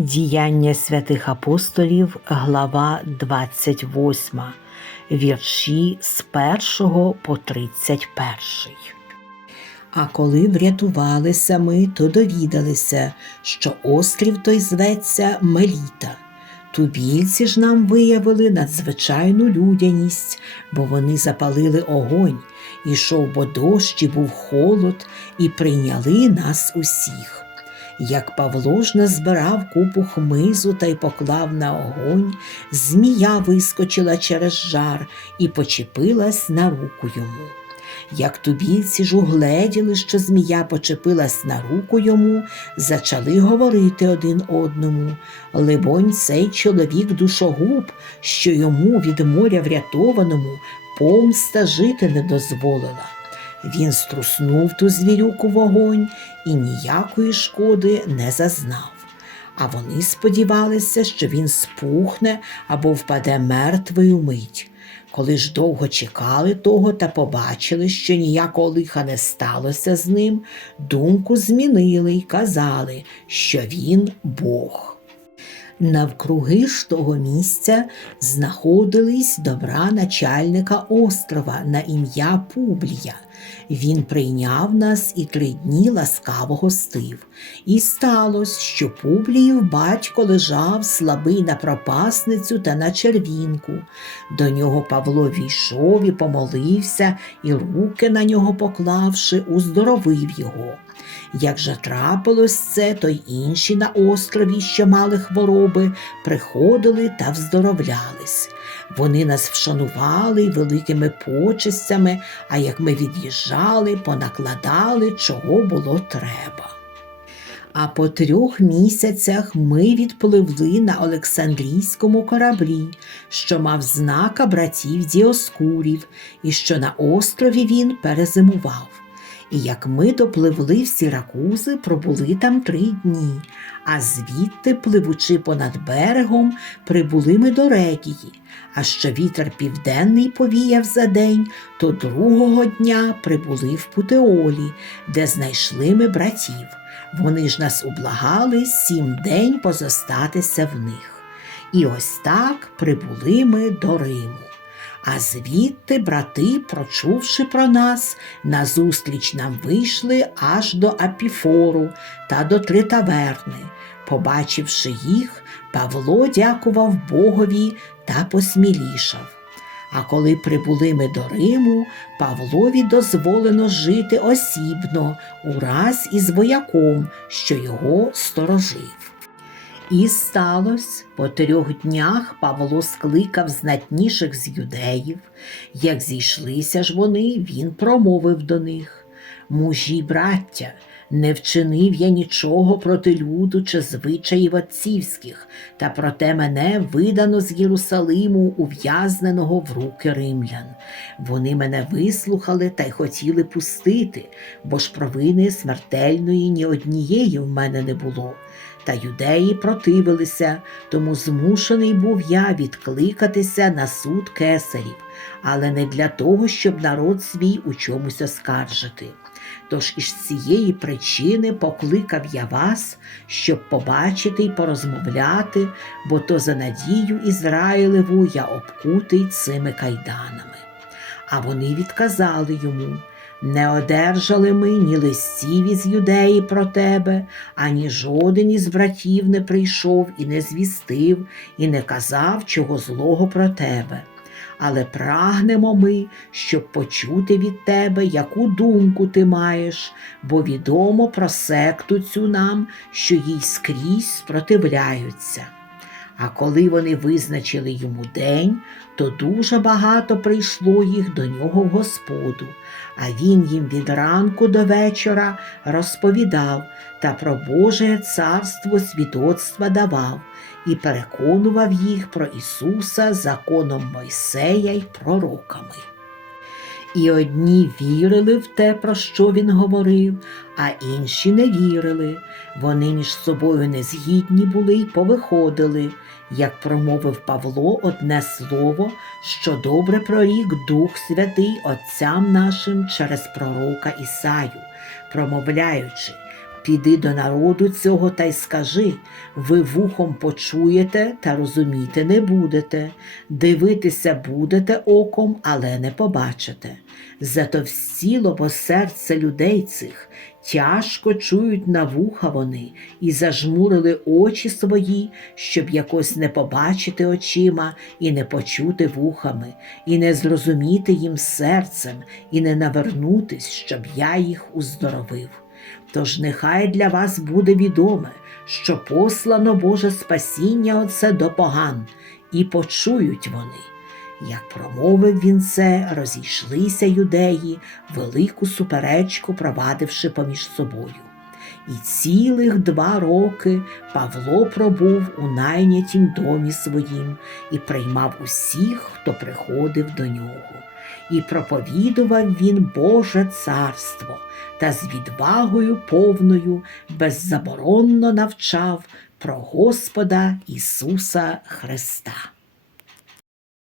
Діяння святих апостолів, глава 28, вірші з 1 по 31. А коли врятувалися ми, то довідалися, що острів той зветься Меліта. Тубільці ж нам виявили надзвичайну людяність, бо вони запалили огонь, ішов бо дощ, і був холод, і прийняли нас усіх. Як Павло ж назбирав купу хмизу та й поклав на огонь, змія вискочила через жар і почепилась на руку йому. Як тубільці ж угледіли, що змія почепилась на руку йому, зачали говорити один одному. Либонь, цей чоловік душогуб, що йому від моря врятованому помста жити не дозволила. Він струснув ту звірюку вогонь і ніякої шкоди не зазнав. А вони сподівалися, що він спухне або впаде мертвою мить. Коли ж довго чекали того та побачили, що ніякого лиха не сталося з ним, думку змінили й казали, що він Бог. Навкруги ж того місця знаходились добра начальника острова на ім'я Публія. Він прийняв нас і три дні ласкаво гостив. І сталося, що Публіїв батько лежав слабий на пропасницю та на червінку. До нього Павло війшов і помолився, і руки на нього поклавши, уздоровив його. Як же трапилось це, то й інші на острові, що мали хвороби, приходили та вздоровлялись. Вони нас вшанували великими почестями, а як ми від'їжджали, понакладали, чого було треба. А по трьох місяцях ми відпливли на Олександрійському кораблі, що мав знака братів Діоскурів, і що на острові він перезимував. І як ми допливли в Сіракузи, пробули там три дні, а звідти, пливучи понад берегом, прибули ми до Регії. А що вітер південний повіяв за день, то другого дня прибули в Путеолі, де знайшли ми братів. Вони ж нас ублагали сім день позостатися в них. І ось так прибули ми до Риму. А звідти брати, прочувши про нас, назустріч нам вийшли аж до Апіфору та до Тритаверни. Побачивши їх, Павло дякував Богові та посмілішав. А коли прибули ми до Риму, Павлові дозволено жити осібно, ураз із вояком, що його сторожив. І сталося, по трьох днях Павло скликав знатніших з юдеїв. Як зійшлися ж вони, він промовив до них Мужі, браття, не вчинив я нічого проти люду чи звичаїв отцівських, та проте мене видано з Єрусалиму, ув'язненого в руки римлян. Вони мене вислухали та й хотіли пустити, бо ж провини смертельної ні однієї в мене не було. Та юдеї противилися, тому змушений був я відкликатися на суд кесарів, але не для того, щоб народ свій у чомусь оскаржити. Тож із цієї причини покликав я вас, щоб побачити й порозмовляти, бо то за надію Ізраїлеву я обкутий цими кайданами. А вони відказали йому не одержали ми ні листів із юдеї про тебе, ані жоден із братів не прийшов і не звістив, і не казав чого злого про тебе. Але прагнемо ми, щоб почути від тебе, яку думку ти маєш, бо відомо про секту цю нам, що їй скрізь спротивляються. А коли вони визначили йому день, то дуже багато прийшло їх до нього в Господу, а він їм від ранку до вечора розповідав та про Боже царство свідоцтва давав і переконував їх про Ісуса законом Мойсея й пророками. І одні вірили в те, про що він говорив, а інші не вірили. Вони між собою незгідні були й повиходили, як промовив Павло одне слово, що добре прорік Дух Святий Отцям нашим через пророка Ісаю, промовляючи. Піди до народу цього та й скажи ви вухом почуєте та розуміти не будете, дивитися будете оком, але не побачите. Зато всі бо серце людей цих тяжко чують на вуха вони і зажмурили очі свої, щоб якось не побачити очима і не почути вухами, і не зрозуміти їм серцем, і не навернутись, щоб я їх уздоровив. Тож нехай для вас буде відоме, що послано Боже спасіння оце до поган, і почують вони. Як промовив він це, розійшлися юдеї, велику суперечку провадивши поміж собою. І цілих два роки Павло пробув у найнятім домі своїм і приймав усіх, хто приходив до нього і проповідував він Боже царство та з відвагою повною беззаборонно навчав про Господа Ісуса Христа.